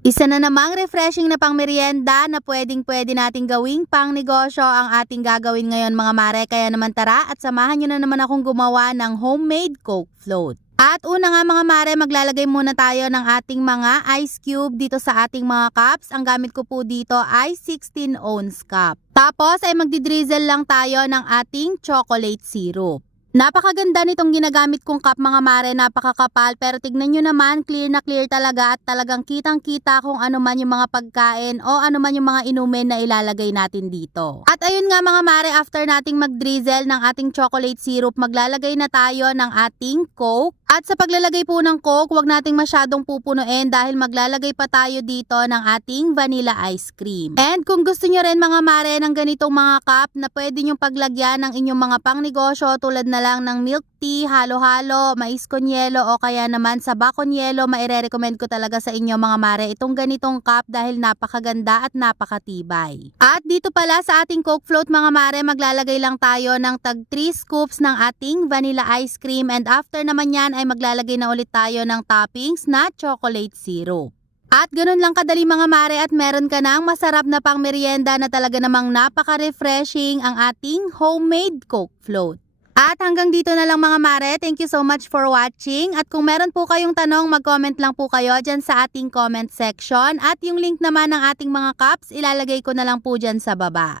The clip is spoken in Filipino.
Isa na namang refreshing na pangmeryenda na pwedeng-pwede nating gawing pang negosyo ang ating gagawin ngayon mga mare. Kaya naman tara at samahan nyo na naman akong gumawa ng homemade Coke float. At una nga mga mare, maglalagay muna tayo ng ating mga ice cube dito sa ating mga cups. Ang gamit ko po dito ay 16 ounce cup. Tapos ay magdidrizzle lang tayo ng ating chocolate syrup. Napakaganda nitong ginagamit kong cup mga mare, napakakapal, pero tignan nyo naman, clear na clear talaga at talagang kitang kita kung ano man yung mga pagkain o ano man yung mga inumin na ilalagay natin dito. At ayun nga mga mare, after nating mag-drizzle ng ating chocolate syrup, maglalagay na tayo ng ating Coke. At sa paglalagay po ng Coke, huwag nating masyadong pupunuin dahil maglalagay pa tayo dito ng ating vanilla ice cream. And kung gusto nyo rin mga mare ng ganitong mga cup na pwede nyong paglagyan ng inyong mga pangnegosyo tulad na lang ng milk tea, halo-halo, mais con yelo o kaya naman saba con yelo, maire-recommend ko talaga sa inyo mga mare itong ganitong cup dahil napakaganda at napakatibay. At dito pala sa ating Coke float mga mare, maglalagay lang tayo ng tag 3 scoops ng ating vanilla ice cream and after naman yan ay maglalagay na ulit tayo ng toppings na chocolate syrup. At ganun lang kadali mga mare at meron ka ng masarap na pangmeryenda na talaga namang napaka-refreshing ang ating homemade Coke float. At hanggang dito na lang mga mare, thank you so much for watching. At kung meron po kayong tanong, mag-comment lang po kayo dyan sa ating comment section. At yung link naman ng ating mga cups, ilalagay ko na lang po dyan sa baba.